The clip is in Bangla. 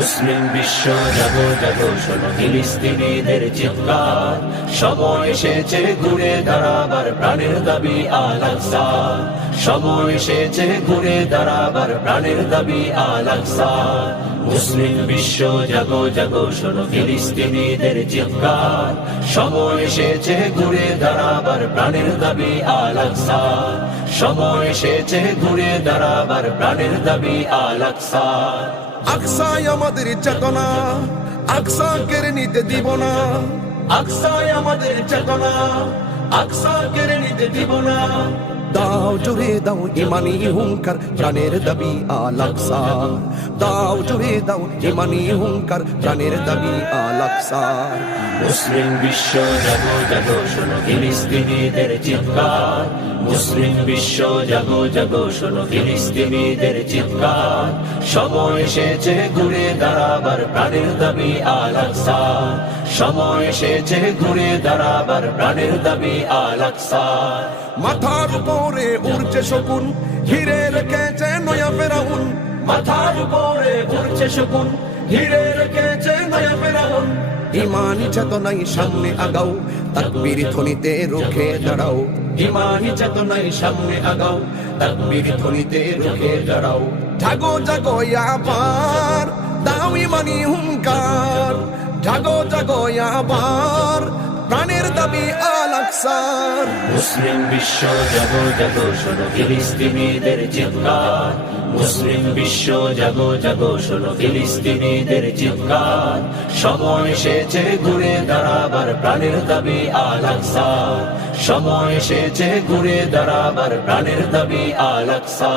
মুসলিম বিশ্ব জাগো জাগো শোনো ফিলিস্তিনিদের চিৎকার, সময় এসেছে ঘুরে দাঁড়াবার প্রাণের দাবি আল আকসা, সময় এসেছে ঘুরে দাঁড়াবার প্রাণের দাবি আল আকসা। মুসলিম বিশ্ব জাগো জাগো শোনো ফিলিস্তিনিদের চিৎকার, সময় এসেছে ঘুরে দাঁড়াবার প্রাণের দাবি আল আকসা, সময় এসেছে ঘুরে দাঁড়াবার প্রাণের দাবি আল আকসা। আকসায় আমাদের চেতনা, আকসা কেড়ে নিতে দিব না, আকসায় আমাদের চেতনা, আকসা কেড়ে নিতে দিব না। দাও জুড়ে দাও ইমানি হুঙ্কার, প্রাণের দাবি আল আকসা, দাও জুড়ে দাও ইমানি হুঙ্কার, প্রাণের দাবি আল আকসা। মুসলিম বিশ্ব জাগো জাগো শোনো ফিলিস্তিনিদের চিৎকার, মুসলিম বিশ্ব জাগো জাগো শোনো ফিলিস্তিনিদের চিৎকার, সময় এসেছে ঘুরে দাঁড়াবার প্রাণের দাবি আল আকসা, সময় এসেছে ঘুরে দাঁড়াবার প্রাণের দাবি আল আকসা। মাথার উপরে উড়ছে শকুন, ঘিরে রেখেছে নয়া ফেরাউন, মাথার উপরে উড়ছে শকুন, ঘিরে রেখেছে নয়া ফেরাউন। ইমানি চেতনাই সামনে আগাও, তাকবীর ধ্বনিতে রুখে দাঁড়াও, ইমানি চেতনাই সামনে আগাও, তাকবীর ধ্বনিতে রুখে দাঁড়াও। জাগো জাগো আবার, দাও ইমানি হুঙ্কার, জাগো জাগো আবার, প্রাণের দাবি আল আকসার। মুসলিম বিশ্ব জাগো জাগো শোনো ফিলিস্তিনিদের চিৎকার, মুসলিম বিশ্ব জাগো জাগো শোনো ফিলিস্তিনিদের চিৎকার, সময় এসেছে ঘুরে দাঁড়াবার প্রাণের দাবি আল আকসা, সময় এসেছে ঘুরে দাঁড়াবার প্রাণের দাবি আল আকসা।